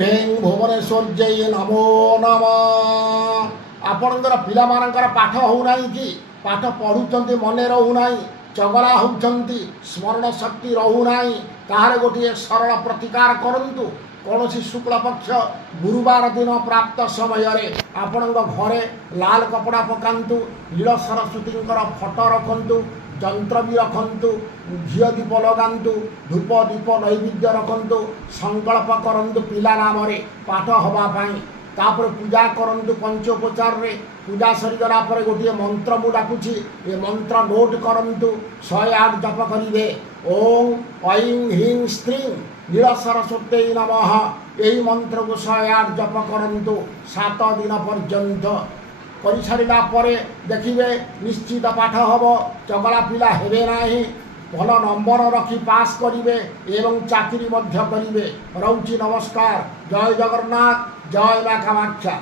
ହ୍ରିଂ ଭୁବନେଶ୍ୱର୍ଯ୍ୟై ନମୋ ନମଃ। ଆପଣଙ୍କର ପିଲାମାନଙ୍କର ପାଠ ହେଉନାହିଁ କି? ପାଠ ପଢ଼ୁଛନ୍ତି ମନେ ରହୁନାହିଁ, ଚଗଲା ହେଉଛନ୍ତି, ସ୍ମରଣ ଶକ୍ତି ରହୁନାହିଁ, ତାହାର ଗୋଟିଏ ସରଳ ପ୍ରତିକାର କରନ୍ତୁ। କୌଣସି ଶୁକ୍ଳପକ୍ଷ ଗୁରୁବାର ଦିନ ପ୍ରାପ୍ତ ସମୟରେ ଆପଣଙ୍କ ଘରେ ଲାଲ କପଡ଼ା ପକାନ୍ତୁ, ନୀଳ ସରସ୍ୱତୀଙ୍କର ଫଟୋ ରଖନ୍ତୁ, ଯନ୍ତ୍ର ବି ରଖନ୍ତୁ, ଘିଅ ଦୀପ ଲଗାନ୍ତୁ, ଧୂପ ଦୀପ ନୈବେଦ୍ୟ ରଖନ୍ତୁ, ସଂକଳ୍ପ କରନ୍ତୁ ପିଲା ନାମରେ ପାଠ ହେବା ପାଇଁ। ତାପରେ ପୂଜା କରନ୍ତୁ ପଞ୍ଚୋପଚାରରେ। ପୂଜା ସରିଗଲା ପରେ ଗୋଟିଏ ମନ୍ତ୍ର ମୁଁ ଡାକୁଛି, ଏ ମନ୍ତ୍ର ନୋଟ୍ କରନ୍ତୁ, 108 ଜପ କରିବେ। ଓಂ ଐଂ ହ୍ରିଂ ସ୍ତ୍ରୀଂ ନୀଳ ସରସ୍ୱତ୍यै ନମଃ। ଏହି ମନ୍ତ୍ରକୁ 108 ଜପ କରନ୍ତୁ 7 ଦିନ ପର୍ଯ୍ୟନ୍ତ। କରିସାରିଲା ପରେ ଦେଖିବେ ନିଶ୍ଚିତ ପାଠ ହେବ, ଚଗଲା ପିଲା ହେବେ ନାହିଁ, ଭଲ ନମ୍ବର ରଖି ପାସ୍ କରିବେ ଏବଂ ଚାକିରି ମଧ୍ୟ କରିବେ। ରହୁଛି, ନମସ୍କାର। ଜୟ ଜଗନ୍ନାଥ, ଜୟ ମା କାମାକ୍ଷା।